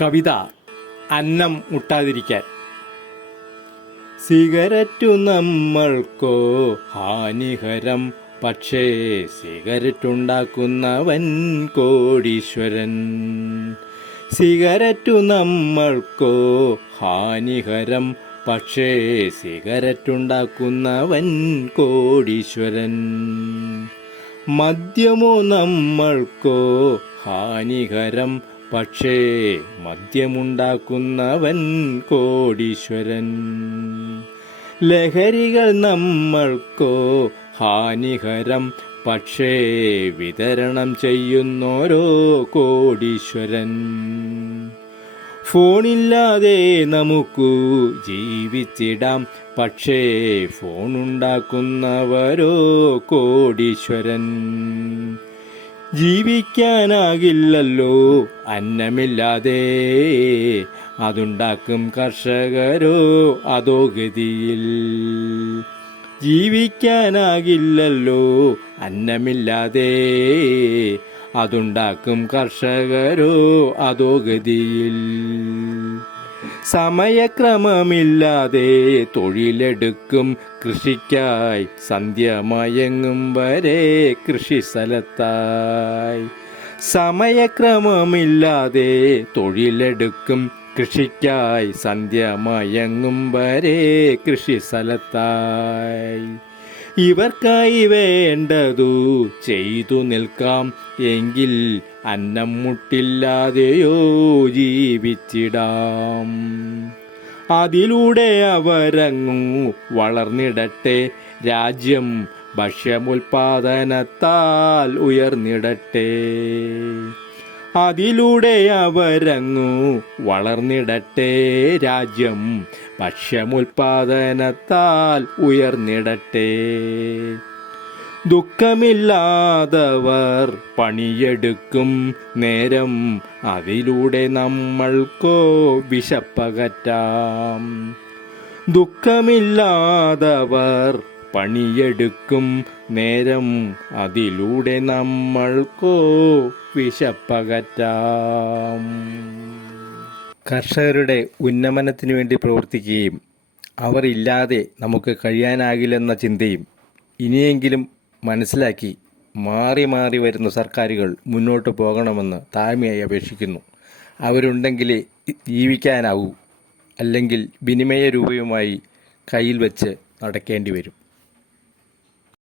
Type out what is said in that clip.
കവിത അന്നം മുട്ടാതിരിക്കാൻ. സിഗരറ്റു നമ്മൾക്കോ ഹാനികരം പക്ഷേ സിഗരറ്റ് ഉണ്ടാക്കുന്നവൻ കോടീശ്വരൻ. സിഗരറ്റു നമ്മൾക്കോ ഹാനികരം പക്ഷേ സിഗരറ്റ് ഉണ്ടാക്കുന്നവൻ കോടീശ്വരൻ. മദ്യമോ നമ്മൾക്കോ ഹാനികരം പക്ഷേ മദ്യമുണ്ടാക്കുന്നവൻ കോടീശ്വരൻ. ലഹരികൾ നമ്മൾക്കോ ഹാനികരം പക്ഷേ വിതരണം ചെയ്യുന്നോരോ കോടീശ്വരൻ. ഫോണില്ലാതെ നമുക്ക് ജീവിച്ചിടാം പക്ഷേ ഫോണുണ്ടാക്കുന്നവരോ കോടീശ്വരൻ. ജീവിക്കാനാകില്ലല്ലോ. അന്നമില്ലാതെ അതുണ്ടാക്കും കർഷകരോ അതോ ഗതിയിൽ. ജീവിക്കാനാകില്ലല്ലോ. അന്നമില്ലാതെ അതുണ്ടാക്കും കർഷകരോ അതോ ഗതിയിൽ. സമയക്രമമില്ലാതെ തൊഴിലെടുക്കും. കൃഷിക്കായി സന്ധ്യ മയങ്ങും വരെ കൃഷി സ്ഥലത്തായി. സമയക്രമമില്ലാതെ തൊഴിലെടുക്കും. കൃഷിക്കായി സന്ധ്യ മയങ്ങും വരെ കൃഷി സ്ഥലത്തായി. ഇവർക്കായി വേണ്ടതു ചെയ്തു നിൽക്കാം. എങ്കിൽ അന്നം മുട്ടില്ലാതെയോ ജീവിച്ചിടാം. അതിലൂടെ അവരങ്ങു വളർന്നിടട്ടെ. രാജ്യം ഭക്ഷ്യമുൽപാദനത്താൽ ഉയർന്നിടട്ടെ. അതിലൂടെ അവരങ്ങു വളർന്നിടട്ടെ. രാജ്യം ഭക്ഷ്യമുൽപാദനത്താൽ ഉയർന്നിടട്ടെ. ദുഃഖമില്ലാതവർ പണിയെടുക്കും നേരം അതിലൂടെ നമ്മൾക്കോ വിശപ്പകറ്റാം. ദുഃഖമില്ലാതവർ പണിയെടുക്കും നേരം അതിലൂടെ നമ്മൾക്കോ വിശപ്പകറ്റാം. കർഷകരുടെ ഉന്നമനത്തിനു വേണ്ടി പ്രവർത്തിക്കുകയും അവരില്ലാതെ നമുക്ക് കഴിയാനാകില്ലെന്ന ചിന്തയും ഇനിയെങ്കിലും മനസ്സിലാക്കി മാറി മാറി വരുന്ന സർക്കാരുകൾ മുന്നോട്ട് പോകണമെന്ന് താഴ്മയായി അപേക്ഷിക്കുന്നു. അവരുണ്ടെങ്കിലേ ജീവിക്കാനാവൂ. അല്ലെങ്കിൽ വിനിമയ രൂപയുമായി കയ്യിൽ വെച്ച് നടക്കേണ്ടി വരും.